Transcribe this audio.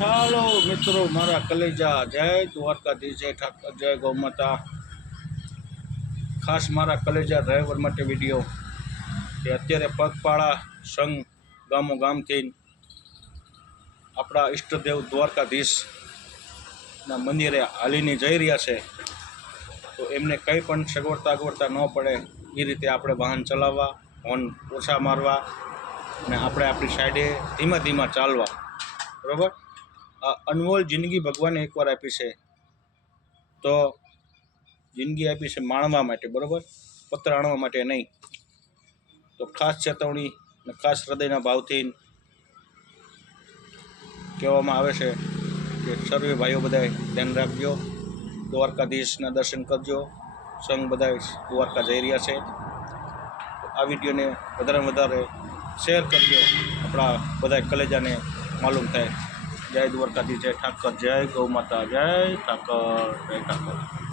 ચાલો મિત્રો, મારા કલેજા, જય દ્વારકાધીશ, જય ઠાકર, જય ગૌ માતા. ખાસ મારા કલેજા ડ્રાઈવર માટે વિડીયો કે અત્યારે પગપાળા સંઘ ગામો ગામથી આપણા ઈષ્ટદેવ દ્વારકાધીશના મંદિરે હાલીને જઈ રહ્યા છે. તો એમને કંઈ પણ સગવડતા ન પડે એ રીતે આપણે વાહન ચલાવવા, હોર્ન ઓછા મારવા અને આપણે આપણી સાઈડે ધીમા ધીમા ચાલવા. બરાબર? આ અનમોલ જિંદગી ભગવાને એકવાર આપી છે, તો જિંદગી આપી છે માણવા માટે, બરાબર, પતરાણવા માટે નહીં. તો ખાસ ચેતવણી અને ખાસ હૃદયના ભાવથી કહેવામાં આવે છે કે સર્વે ભાઈઓ બધાએ ધ્યાન રાખજો, દ્વારકાધીશના દર્શન કરજો. સંઘ બધા દ્વારકા જઈ રહ્યા છે. આ વિડીયોને વધારેમાં વધારે શેર કરજો, આપણા બધા કલેજાને માલુમ થાય. જય દ્વારકાધીશ, જય ઠાકર, જય ગૌ માતા, જય ઠાકર, જય ઠાકર.